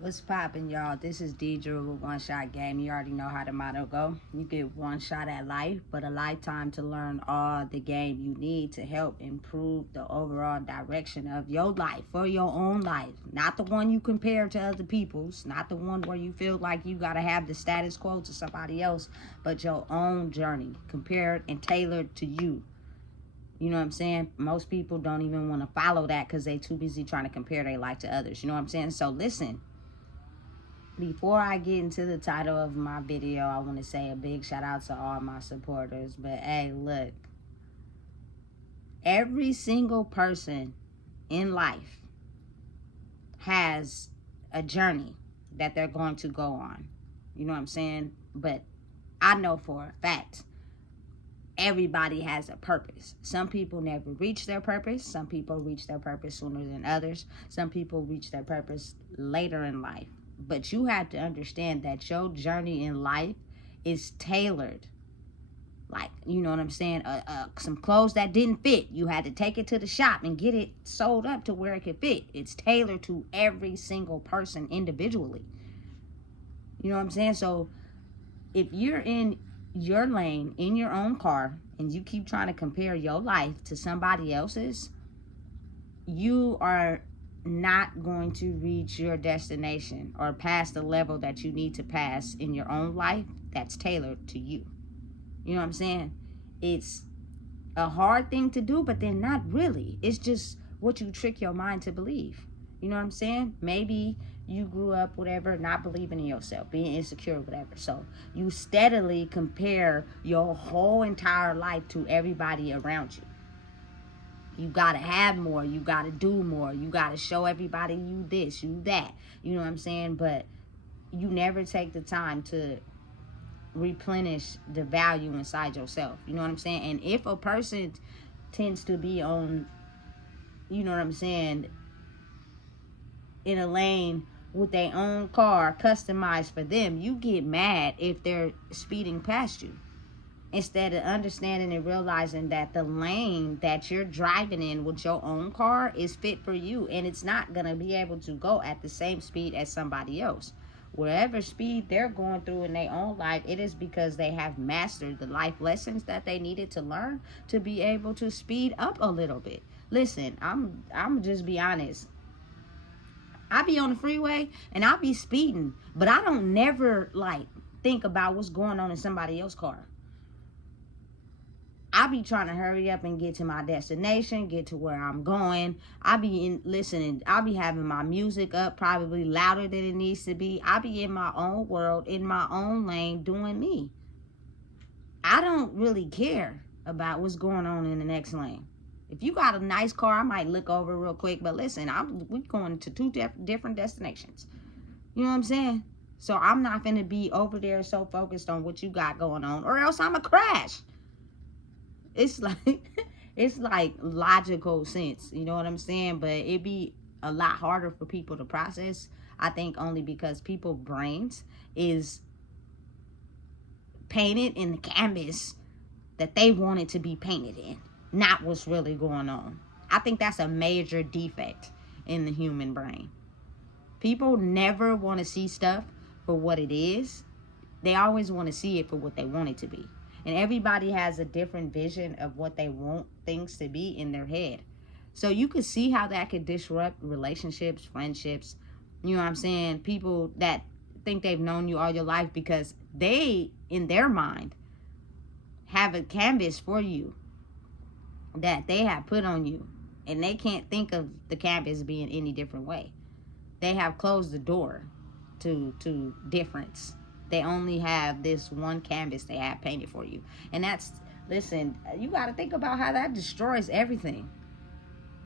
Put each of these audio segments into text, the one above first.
What's poppin', y'all? This is Deidre with One Shot Game. You already know how the motto go. You get one shot at life, but a lifetime to learn all the game you need to help improve the overall direction of your life, for your own life. Not the one you compare to other people's, not the one where you feel like you gotta have the status quo to somebody else, but your own journey, compared and tailored to you. You know what I'm saying? Most people don't even want to follow that because they too busy trying to compare their life to others. You know what I'm saying? So listen. Before I get into the title of my video, I want to say a big shout out to all my supporters. But hey, look, every single person in life has a journey that they're going to go on. You know what I'm saying? But I know for a fact, everybody has a purpose. Some people never reach their purpose. Some people reach their purpose sooner than others. Some people reach their purpose later in life. But you have to understand that your journey in life is tailored. Like, you know what I'm saying? Some clothes that didn't fit, you had to take it to the shop and get it sold up to where it could fit. It's tailored to every single person individually. You know what I'm saying? So if you're in your lane, in your own car, and you keep trying to compare your life to somebody else's, you are not going to reach your destination or pass the level that you need to pass in your own life that's tailored to you. You know what I'm saying? It's a hard thing to do, but then not really. It's just what you trick your mind to believe. You know what I'm saying? Maybe you grew up, whatever, not believing in yourself, being insecure, whatever. So you steadily compare your whole entire life to everybody around you. You gotta have more, you gotta do more, you gotta show everybody you this, you that. You know what I'm saying? But you never take the time to replenish the value inside yourself. You know what I'm saying? And if a person tends to be on, you know what I'm saying, in a lane with their own car customized for them, you get mad if they're speeding past you, instead of understanding and realizing that the lane that you're driving in with your own car is fit for you, and it's not going to be able to go at the same speed as somebody else. Wherever speed they're going through in their own life, it is because they have mastered the life lessons that they needed to learn to be able to speed up a little bit. Listen, I'm just be honest. I be on the freeway and I be speeding, but I don't never like think about what's going on in somebody else's car. I be trying to hurry up and get to my destination, get to where I'm going. I be listening. I be having my music up probably louder than it needs to be. I be in my own world, in my own lane, doing me. I don't really care about what's going on in the next lane. If you got a nice car, I might look over real quick. But listen, we going to two different destinations. You know what I'm saying? So I'm not finna be over there so focused on what you got going on, or else I'ma crash. It's like logical sense, you know what I'm saying? But it'd be a lot harder for people to process, I think, only because people's brains is painted in the canvas that they want it to be painted in, not what's really going on. I think that's a major defect in the human brain. People never want to see stuff for what it is. They always want to see it for what they want it to be. And everybody has a different vision of what they want things to be in their head. So you can see how that could disrupt relationships, friendships. You know what I'm saying? People that think they've known you all your life because they, in their mind, have a canvas for you that they have put on you. And they can't think of the canvas being any different way. They have closed the door to difference. They only have this one canvas they have painted for you. And that's, listen, you got to think about how that destroys everything.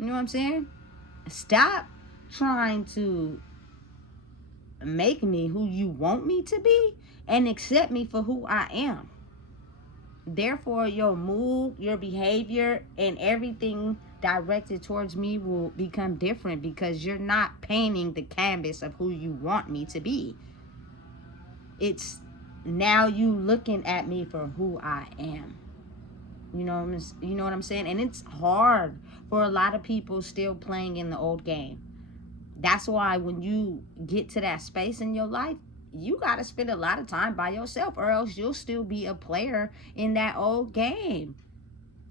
You know what I'm saying? Stop trying to make me who you want me to be and accept me for who I am. Therefore, your mood, your behavior, and everything directed towards me will become different because you're not painting the canvas of who you want me to be. It's now you looking at me for who I am. You know what I'm saying? And it's hard for a lot of people still playing in the old game. That's why when you get to that space in your life, you got to spend a lot of time by yourself, or else you'll still be a player in that old game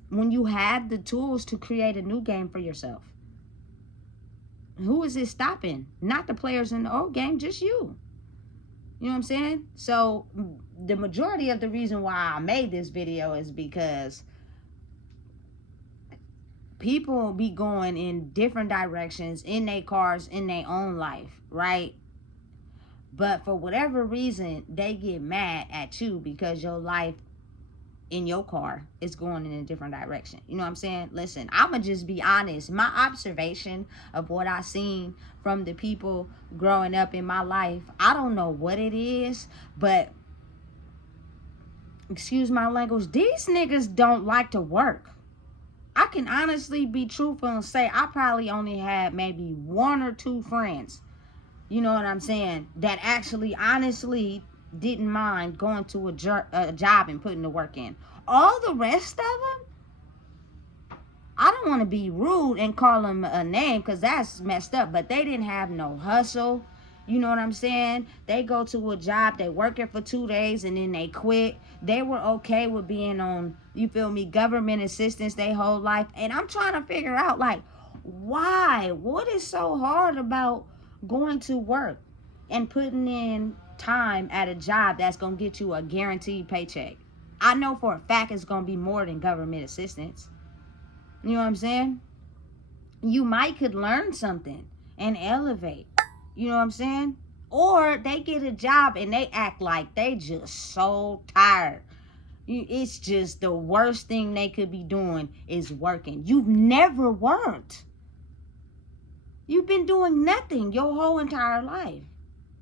when you have the tools to create a new game for yourself. Who is it stopping? Not the players in the old game, just you. You know what I'm saying? So the majority of the reason why I made this video is because people be going in different directions in their cars, in their own life, right? But for whatever reason, they get mad at you because your life in your car is going in a different direction. You know what I'm saying? Listen, I'ma just be honest. My observation of what I seen from the people growing up in my life, I don't know what it is, but excuse my language, these niggas don't like to work. I can honestly be truthful and say I probably only had maybe 1 or 2 friends, you know what I'm saying, that actually honestly didn't mind going to a job and putting the work in. All the rest of them, I don't want to be rude and call them a name because that's messed up, but they didn't have no hustle. You know what I'm saying? They go to a job, they work it for 2 days, and then they quit. They were okay with being on, you feel me, government assistance their whole life. And I'm trying to figure out, like, why? What is so hard about going to work and putting in time at a job that's going to get you a guaranteed paycheck? I know for a fact it's going to be more than government assistance. You know what I'm saying? You might could learn something and elevate. You know what I'm saying? Or they get a job and they act like they just so tired. It's just the worst thing they could be doing is working. You've never worked. You've been doing nothing your whole entire life.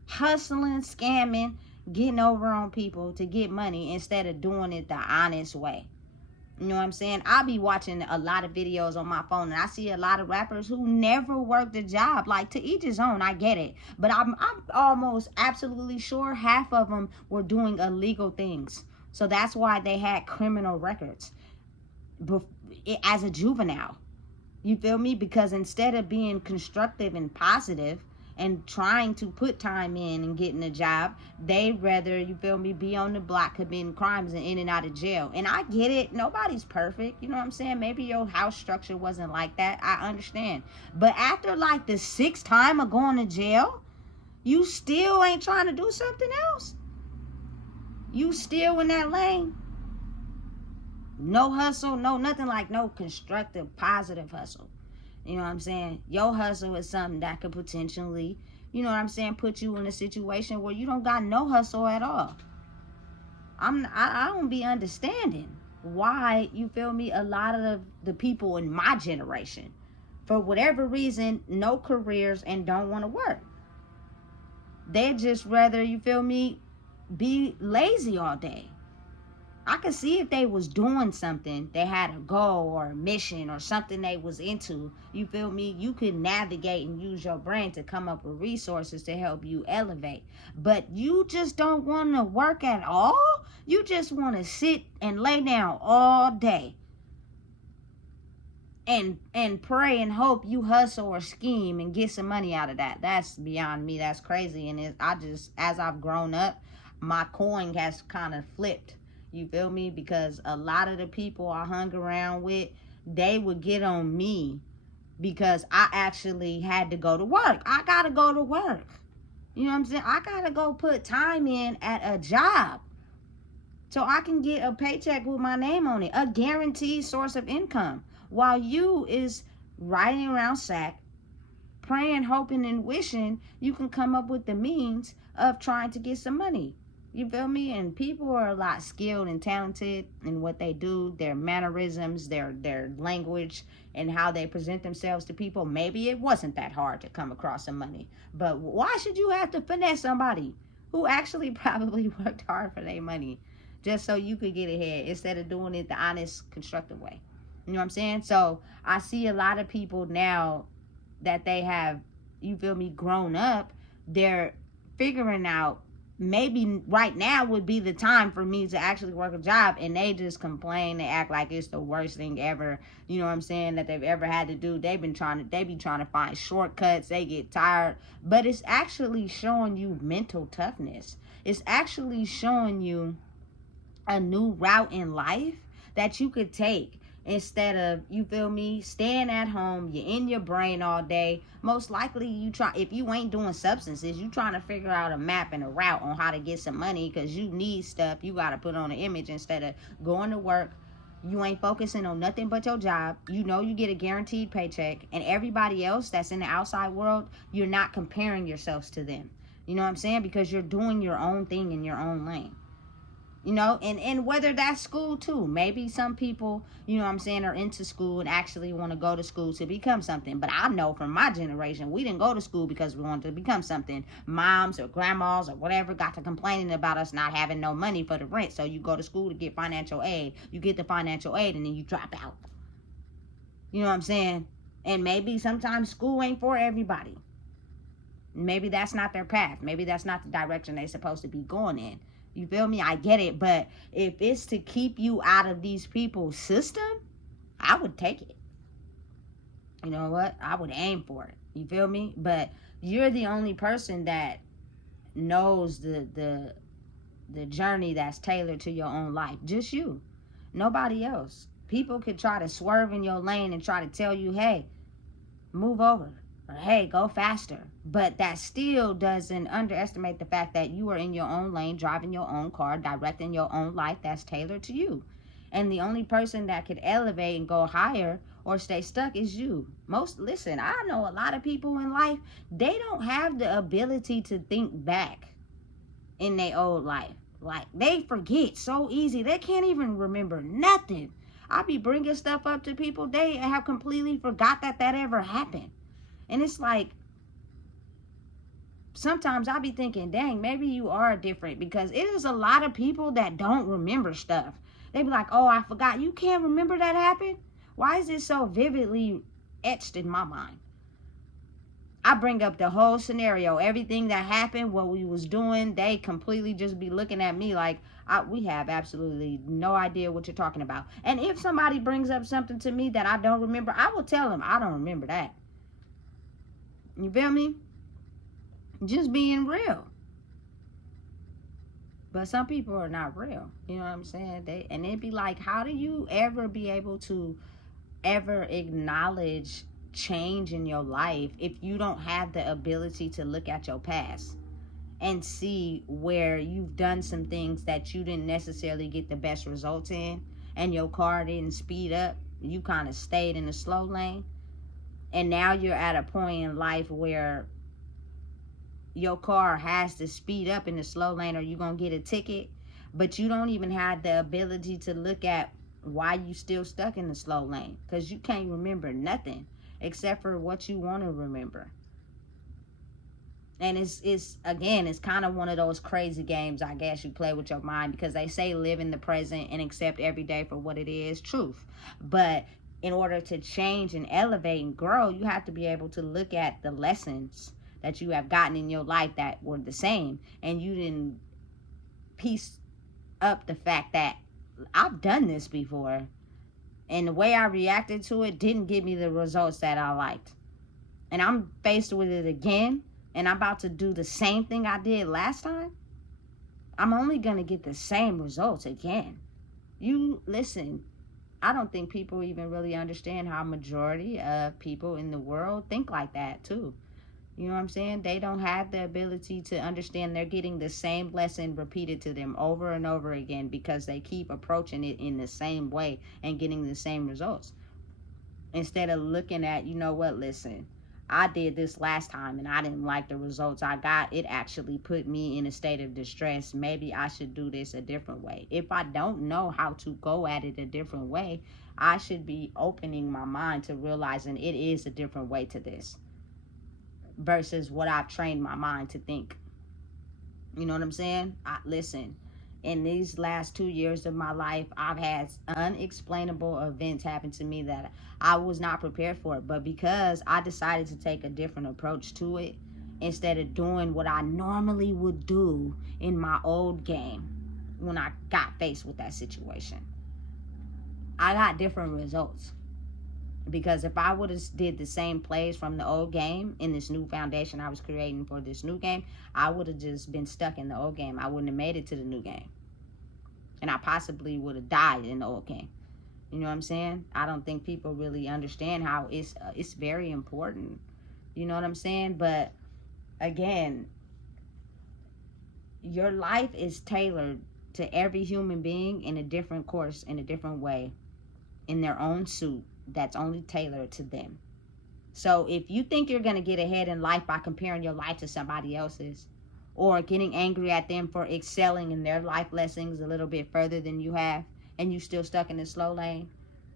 Hustling, scamming, getting over on people to get money instead of doing it the honest way. You know what I'm saying? I'll be watching a lot of videos on my phone, and I see a lot of rappers who never worked a job. Like, to each his own, I get it. But I'm almost absolutely sure half of them were doing illegal things. So that's why they had criminal records as a juvenile. You feel me? Because instead of being constructive and positive and trying to put time in and getting a job, they rather, you feel me, be on the block committing crimes and in and out of jail. And I get it. Nobody's perfect. You know what I'm saying? Maybe your house structure wasn't like that. I understand. But after like the 6th time of going to jail, you still ain't trying to do something else? You still in that lane? No hustle, no nothing, like no constructive, positive hustle. You know what I'm saying? Your hustle is something that could potentially, you know what I'm saying, put you in a situation where you don't got no hustle at all. I don't be understanding why, you feel me, a lot of the people in my generation, for whatever reason, no careers and don't want to work. They just rather, you feel me, be lazy all day. I could see if they was doing something, they had a goal or a mission or something they was into, you feel me, you could navigate and use your brain to come up with resources to help you elevate. But you just don't want to work at all? You just want to sit and lay down all day and pray and hope you hustle or scheme and get some money out of that. That's beyond me. That's crazy. And as I've grown up, my coin has kind of flipped. You feel me? Because a lot of the people I hung around with, they would get on me because I actually had to go to work. I got to go to work. You know what I'm saying? I got to go put time in at a job so I can get a paycheck with my name on it, a guaranteed source of income, while you is riding around sack, praying, hoping, and wishing you can come up with the means of trying to get some money. You feel me? And people are a lot skilled and talented in what they do, their mannerisms, their language, and how they present themselves to people. Maybe it wasn't that hard to come across some money. But why should you have to finesse somebody who actually probably worked hard for their money just so you could get ahead instead of doing it the honest, constructive way? You know what I'm saying? So I see a lot of people now that they have, you feel me, grown up, they're figuring out maybe right now would be the time for me to actually work a job, and they just complain, they act like it's the worst thing ever, you know what I'm saying, that they've ever had to do. They be trying to find shortcuts, they get tired, but it's actually showing you mental toughness. It's actually showing you a new route in life that you could take, instead of, you feel me, staying at home. You're in your brain all day. Most likely you try, if you ain't doing substances, you trying to figure out a map and a route on how to get some money, because you need stuff you got to put on an image, instead of going to work. You ain't focusing on nothing but your job. You know you get a guaranteed paycheck, and everybody else that's in the outside world, you're not comparing yourselves to them. You know what I'm saying? Because you're doing your own thing in your own lane. You know, and whether that's school too. Maybe some people, you know what I'm saying, are into school and actually want to go to school to become something. But I know from my generation, we didn't go to school because we wanted to become something. Moms or grandmas or whatever got to complaining about us not having no money for the rent. So you go to school to get financial aid. You get the financial aid and then you drop out. You know what I'm saying? And maybe sometimes school ain't for everybody. Maybe that's not their path. Maybe that's not the direction they're supposed to be going in. You feel me? I get it. But if it's to keep you out of these people's system, I would take it. You know what? I would aim for it. You feel me? But you're the only person that knows the journey that's tailored to your own life. Just you. Nobody else. People could try to swerve in your lane and try to tell you, hey, move over. Or, hey, go faster. But that still doesn't underestimate the fact that you are in your own lane, driving your own car, directing your own life that's tailored to you. And the only person that could elevate and go higher or stay stuck is you. Listen, I know a lot of people in life, they don't have the ability to think back in their old life. Like, they forget so easy. They can't even remember nothing. I be bringing stuff up to people, they have completely forgot that ever happened. And it's like, sometimes I be thinking, dang, maybe you are different, because it is a lot of people that don't remember stuff. They be like, oh, I forgot. You can't remember that happened? Why is it so vividly etched in my mind? I bring up the whole scenario, everything that happened, what we was doing. They completely just be looking at me like, we have absolutely no idea what you're talking about. And if somebody brings up something to me that I don't remember, I will tell them I don't remember that. You feel me? Just being real. But some people are not real. You know what I'm saying? It'd be like, how do you ever be able to ever acknowledge change in your life if you don't have the ability to look at your past and see where you've done some things that you didn't necessarily get the best results in, and your car didn't speed up, you kind of stayed in the slow lane, and now you're at a point in life where your car has to speed up in the slow lane or you're going to get a ticket, but you don't even have the ability to look at why you still stuck in the slow lane, because you can't remember nothing except for what you want to remember. And it's again, it's kind of one of those crazy games, I guess, you play with your mind, because they say live in the present and accept every day for what it is, truth. But in order to change and elevate and grow, you have to be able to look at the lessons that you have gotten in your life that were the same, and you didn't piece up the fact that I've done this before, and the way I reacted to it didn't give me the results that I liked, and I'm faced with it again, and I'm about to do the same thing I did last time. I'm only gonna get the same results again. You listen, I don't think people even really understand how majority of people in the world think like that too. You know what I'm saying? They don't have the ability to understand they're getting the same lesson repeated to them over and over again, because they keep approaching it in the same way and getting the same results. Instead of looking at, you know what, listen, I did this last time and I didn't like the results I got. It actually put me in a state of distress. Maybe I should do this a different way. If I don't know how to go at it a different way, I should be opening my mind to realizing it is a different way to this, versus what I've trained my mind to think. You know what I'm saying? Listen, in these last 2 years of my life, I've had unexplainable events happen to me that I was not prepared for. But because I decided to take a different approach to it, instead of doing what I normally would do in my old game when I got faced with that situation. I got different results. Because if I would have did the same plays from the old game in this new foundation I was creating for this new game, I would have just been stuck in the old game. I wouldn't have made it to the new game. And I possibly would have died in the old game. You know what I'm saying? I don't think people really understand how it's very important. You know what I'm saying? But again, your life is tailored to every human being in a different course, in a different way, in their own suit that's only tailored to them. So if you think you're going to get ahead in life by comparing your life to somebody else's, or getting angry at them for excelling in their life lessons a little bit further than you have, and you still stuck in the slow lane,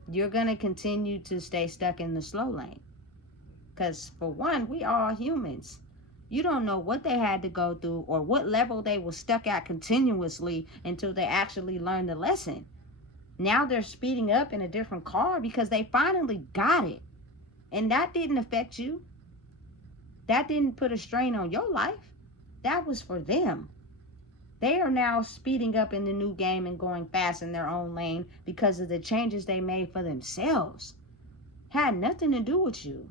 you're going to continue to stay stuck in the slow lane. Because for one, we are humans. You don't know what they had to go through or what level they were stuck at continuously until they actually learned the lesson. Now they're speeding up in a different car because they finally got it. And that didn't affect you. That didn't put a strain on your life. That was for them. They are now speeding up in the new game and going fast in their own lane because of the changes they made for themselves. Had nothing to do with you.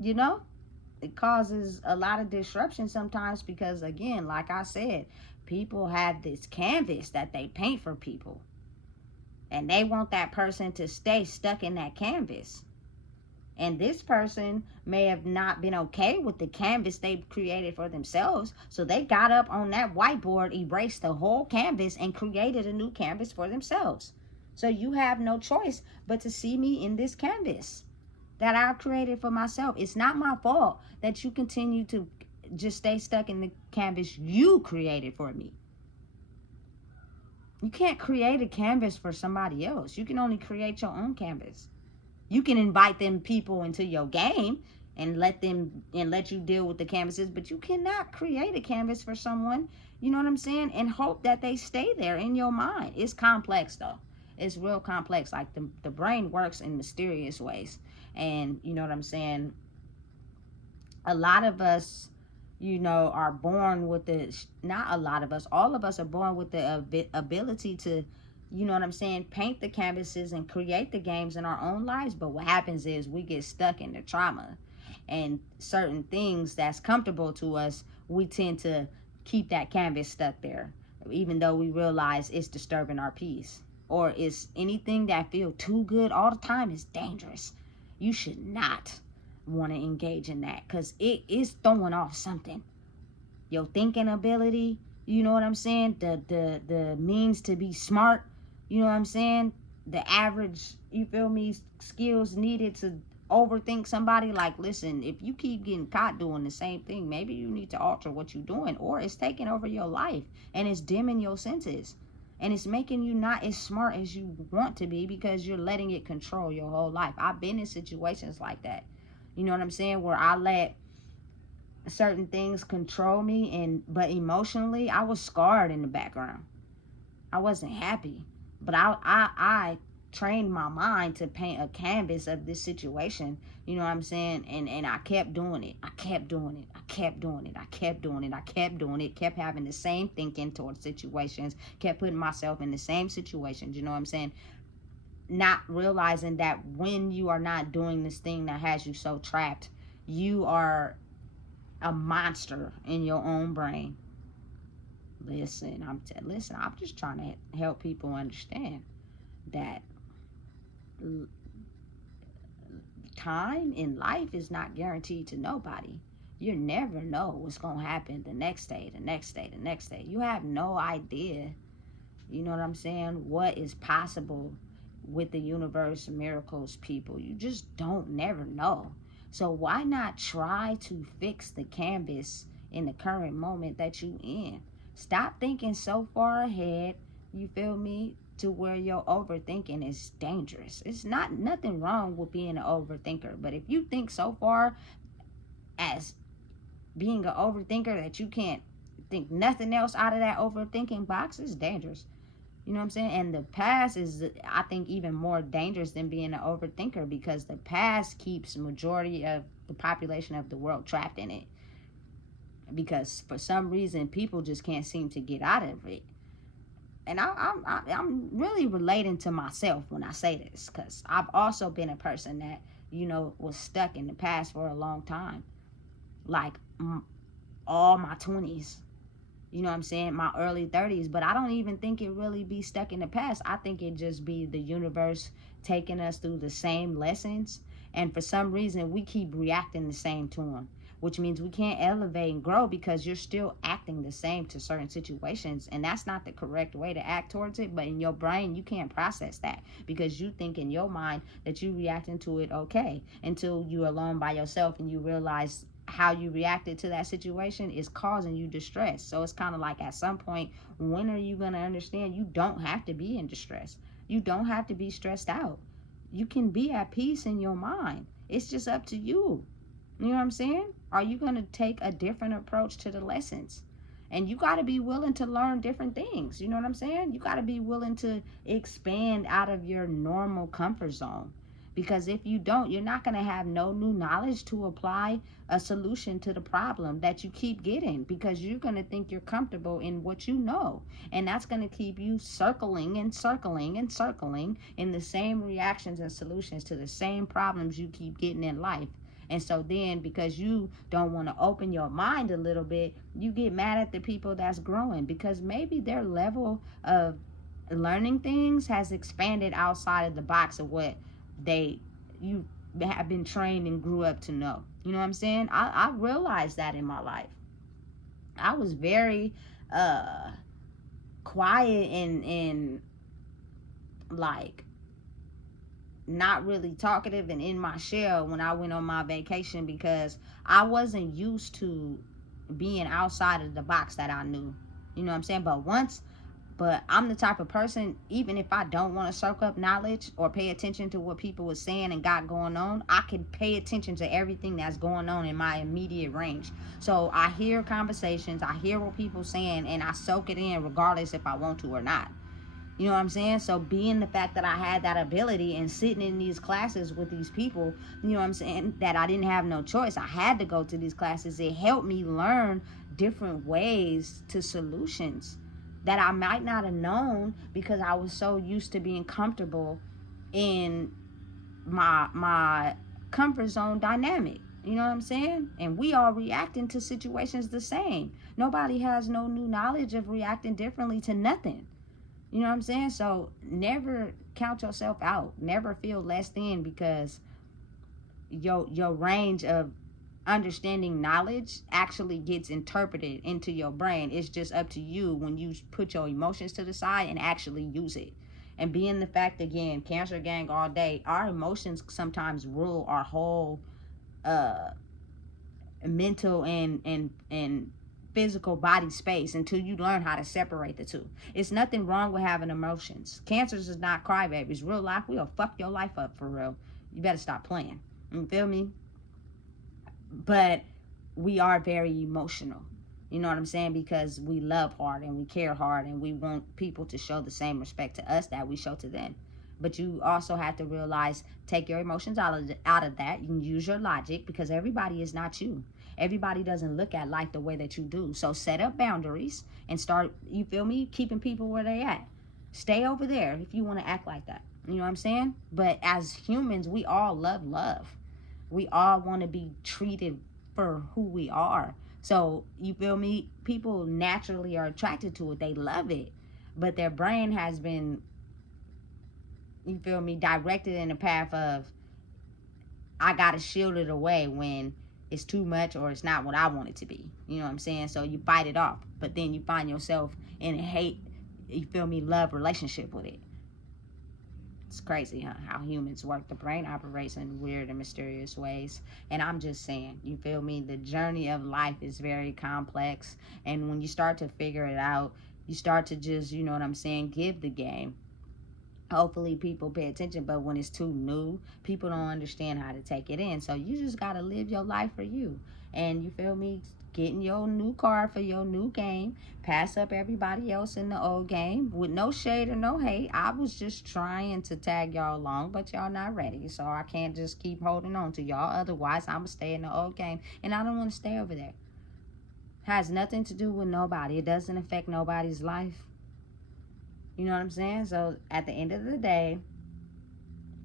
You know? It causes a lot of disruption sometimes because, again, like I said, people have this canvas that they paint for people. And they want that person to stay stuck in that canvas. And this person may have not been okay with the canvas they've created for themselves. So they got up on that whiteboard, erased the whole canvas, and created a new canvas for themselves. So you have no choice but to see me in this canvas that I've created for myself. It's not my fault that you continue to just stay stuck in the canvas you created for me. You can't create a canvas for somebody else. You can only create your own canvas. You can invite them people into your game and let you deal with the canvases, but you cannot create a canvas for someone, you know what I'm saying, and hope that they stay there in your mind. It's complex though. It's real complex. Like the brain works in mysterious ways. And you know what I'm saying? A lot of us, you know, are born with not a lot of us, all of us are born with the ability to, you know what I'm saying, paint the canvases and create the games in our own lives. But what happens is we get stuck in the trauma and certain things that's comfortable to us. We tend to keep that canvas stuck there, even though we realize it's disturbing our peace, or it's anything that feels too good all the time is dangerous. You should not want to engage in that because it is throwing off something. Your thinking ability, you know what I'm saying, the means to be smart, you know what I'm saying, the average, you feel me, skills needed to overthink somebody. Like, listen, if you keep getting caught doing the same thing, maybe you need to alter what you're doing, or it's taking over your life and it's dimming your senses and it's making you not as smart as you want to be because you're letting it control your whole life. I've been in situations like that, you know what I'm saying, where I let certain things control me, but emotionally I was scarred in the background. I wasn't happy, but I trained my mind to paint a canvas of this situation, you know what I'm saying, and I kept doing it. I kept doing it, kept having the same thinking towards situations, kept putting myself in the same situations, you know what I'm saying, not realizing that when you are not doing this thing that has you so trapped, you are a monster in your own brain. Listen, I'm just trying to help people understand that time in life is not guaranteed to nobody. You never know what's going to happen the next day. You have no idea, you know what I'm saying, what is possible with the universe, miracles, people. You just never know. So why not try to fix the canvas in the current moment that you in? Stop thinking so far ahead, you feel me, to where your overthinking is dangerous. It's nothing wrong with being an overthinker, but if you think so far as being an overthinker that you can't think nothing else out of that overthinking box, it's dangerous. You know what I'm saying? And the past is, I think, even more dangerous than being an overthinker, because the past keeps majority of the population of the world trapped in it. Because for some reason, people just can't seem to get out of it. And I'm really relating to myself when I say this, because I've also been a person that, was stuck in the past for a long time. Like all my 20s, you know what I'm saying, my early 30s. But I don't even think it really be stuck in the past. I think it just be the universe taking us through the same lessons. And for some reason, we keep reacting the same to them, which means we can't elevate and grow because you're still acting the same to certain situations. And that's not the correct way to act towards it. But in your brain, you can't process that because you think in your mind that you reacting to it okay, until you're alone by yourself and you realize how you reacted to that situation is causing you distress. So it's kind of like, at some point, when are you going to understand you don't have to be in distress? You don't have to be stressed out. You can be at peace in your mind. It's just up to you. You know what I'm saying? Are you going to take a different approach to the lessons? And you got to be willing to learn different things. You know what I'm saying? You got to be willing to expand out of your normal comfort zone. Because if you don't, you're not going to have no new knowledge to apply a solution to the problem that you keep getting, because you're going to think you're comfortable in what you know. And that's going to keep you circling and circling and circling in the same reactions and solutions to the same problems you keep getting in life. And so then, because you don't want to open your mind a little bit, you get mad at the people that's growing, because maybe their level of learning things has expanded outside of the box of what you have been trained and grew up to know. You know what I'm saying? I realized that in my life. I was very quiet and like not really talkative and in my shell when I went on my vacation, because I wasn't used to being outside of the box that I knew. You know what I'm saying? But I'm the type of person, even if I don't want to soak up knowledge or pay attention to what people were saying and got going on, I can pay attention to everything that's going on in my immediate range. So I hear conversations, I hear what people saying, and I soak it in regardless if I want to or not. You know what I'm saying? So being the fact that I had that ability and sitting in these classes with these people, you know what I'm saying, that I didn't have no choice. I had to go to these classes. It helped me learn different ways to solutions that I might not have known, because I was so used to being comfortable in my comfort zone dynamic. You know what I'm saying? And we all reacting to situations the same. Nobody has no new knowledge of reacting differently to nothing. You know what I'm saying? So never count yourself out. Never feel less than, because your range of understanding knowledge actually gets interpreted into your brain. It's just up to you when you put your emotions to the side and actually use it. And being the fact, again, Cancer gang all day, our emotions sometimes rule our whole mental and physical body space until you learn how to separate the two. It's nothing wrong with having emotions. Cancers is not crybabies. Real life, we'll fuck your life up for real. You better stop playing. You feel me? But we are very emotional. You know what I'm saying? Because we love hard and we care hard and we want people to show the same respect to us that we show to them. But you also have to realize, take your emotions out of that. You can use your logic, because everybody is not you. Everybody doesn't look at life the way that you do. So set up boundaries and start, you feel me, keeping people where they at. Stay over there if you want to act like that. You know what I'm saying? But as humans, we all love. We all want to be treated for who we are. So, you feel me? People naturally are attracted to it. They love it. But their brain has been, you feel me, directed in the path of, I got to shield it away when it's too much or it's not what I want it to be. You know what I'm saying? So you fight it off. But then you find yourself in a hate, you feel me, love relationship with it. It's crazy, huh? How humans work. The brain operates in weird and mysterious ways. And I'm just saying, you feel me? The journey of life is very complex. And when you start to figure it out, you start to just, you know what I'm saying, give the game. Hopefully people pay attention, but when it's too new, people don't understand how to take it in. So you just got to live your life for you. And you feel me? getting your new car for your new game, pass up everybody else in the old game with no shade or no hate. I was just trying to tag y'all along, but y'all not ready. So I can't just keep holding on to y'all. Otherwise, I'm going to stay in the old game. And I don't want to stay over there. Has nothing to do with nobody. It doesn't affect nobody's life. You know what I'm saying? So at the end of the day,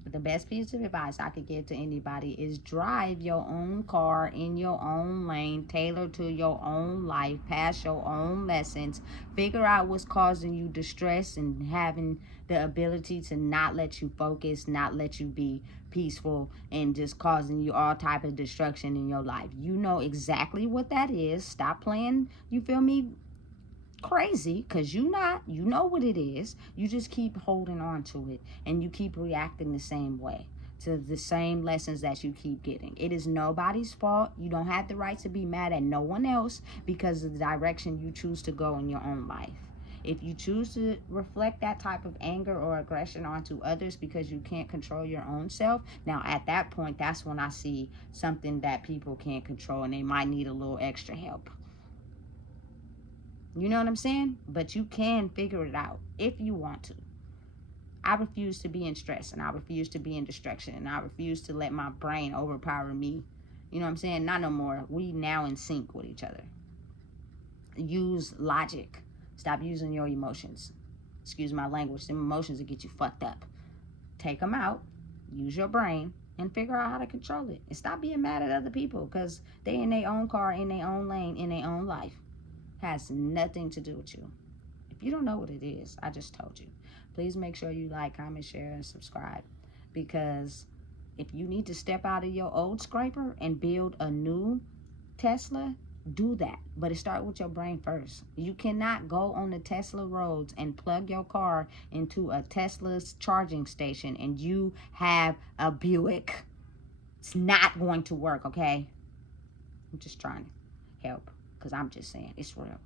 the best piece of advice I could give to anybody is drive your own car in your own lane, tailored to your own life, pass your own lessons, figure out what's causing you distress and having the ability to not let you focus, not let you be peaceful, and just causing you all type of destruction in your life. You know exactly what that is. Stop playing, you feel me, crazy, because you know what it is. You just keep holding on to it, and you keep reacting the same way to the same lessons that you keep getting. It is nobody's fault. You don't have the right to be mad at no one else because of the direction you choose to go in your own life. If you choose to reflect that type of anger or aggression onto others because you can't control your own self, now at that point, that's when I see something that people can't control and they might need a little extra help. You know what I'm saying? But you can figure it out if you want to. I refuse to be in stress, and I refuse to be in destruction, and I refuse to let my brain overpower me. You know what I'm saying? Not no more. We now in sync with each other. Use logic. Stop using your emotions. Excuse my language. Them emotions will get you fucked up. Take them out. Use your brain and figure out how to control it. And stop being mad at other people because they in their own car, in their own lane, in their own life. Has nothing to do with you. If you don't know what it is, I just told you. Please make sure you like, comment, share, and subscribe. Because if you need to step out of your old scraper and build a new Tesla, do that. But it starts with your brain first. You cannot go on the Tesla roads and plug your car into a Tesla's charging station and you have a Buick. It's not going to work, okay? I'm just trying to help because I'm just saying it's real.